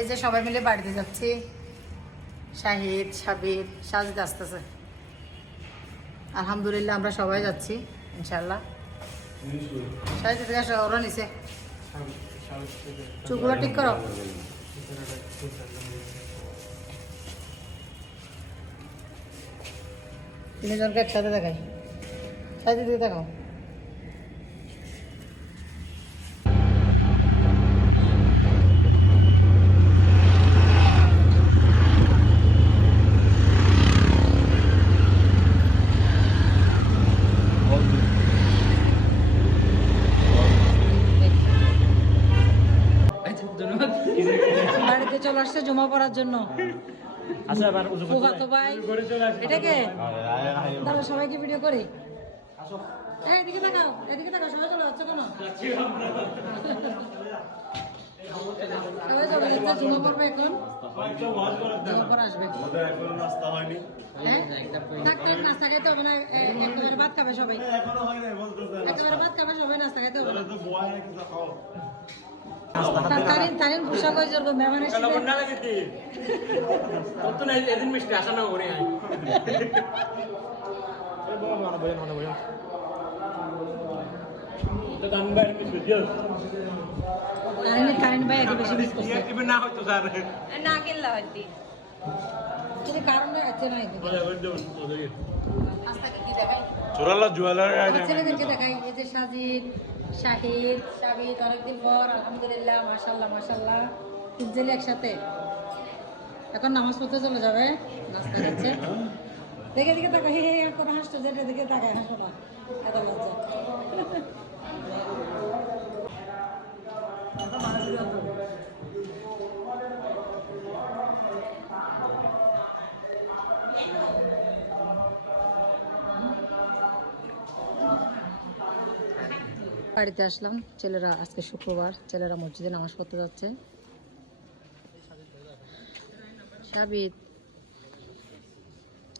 এই যে সবাই মিলে বাড়িতে যাচ্ছি, শাহিদ সাবির সাজিদ আসতেছে। আলহামদুলিল্লাহ আমরা সবাই যাচ্ছি ইনশাল্লাহ। সাজিদ থেকে আসো, ওরা নিচে চুলগুলো ঠিক করো। তিনজনকে একসাথে দেখাই, সাজিদ দিকে দেখাও। বাড়িতে চলে আসছে জমা পড়ার জন্য। এটাকে সবাইকে ভিডিও করি। এদিকে তাকাও, এদিকে তাকাও, সবাই চলে যাচ্ছে কেন? সবাই চলে যাচ্ছে, জমা পড়বে এখন, জমা পড়া আসবে। নাস্তা খাইতে হবে না, একেবারে ভাত খাবে সবাই, একেবারে ভাত খাবে সবাই, নাস্তা খাইতে হবে না। তারিন পোশাক হয়ে যাবে মেহমানের কারেন্ট ভাই আগে বেশি মিস করছে না কেল্লা হয়তো কিন্তু কারণে আছে না ছেলেদেরকে দেখাই। এই যে সাজিদ শাহিদ সাবিদ অনেকদিন পর আলহামদুলিল্লাহ মাশাল্লাহ মাশাল্লাহ তিনজনে একসাথে। এখন নামাজ পড়তে চলে যাবে, নাস্তা দিচ্ছে। দেখে দিকে তাকা, হে হে করে হাসতো, যেটা দিকে তাকায় হাসো না, এত লজ্জা। বাড়িতে আসলাম, ছেলেরা আজকে শুক্রবার, ছেলেরা মসজিদে নামাজ পড়তে যাচ্ছে। সাবিত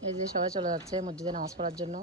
এই যে সবাই চলে যাচ্ছে মসজিদে নামাজ পড়ার জন্য।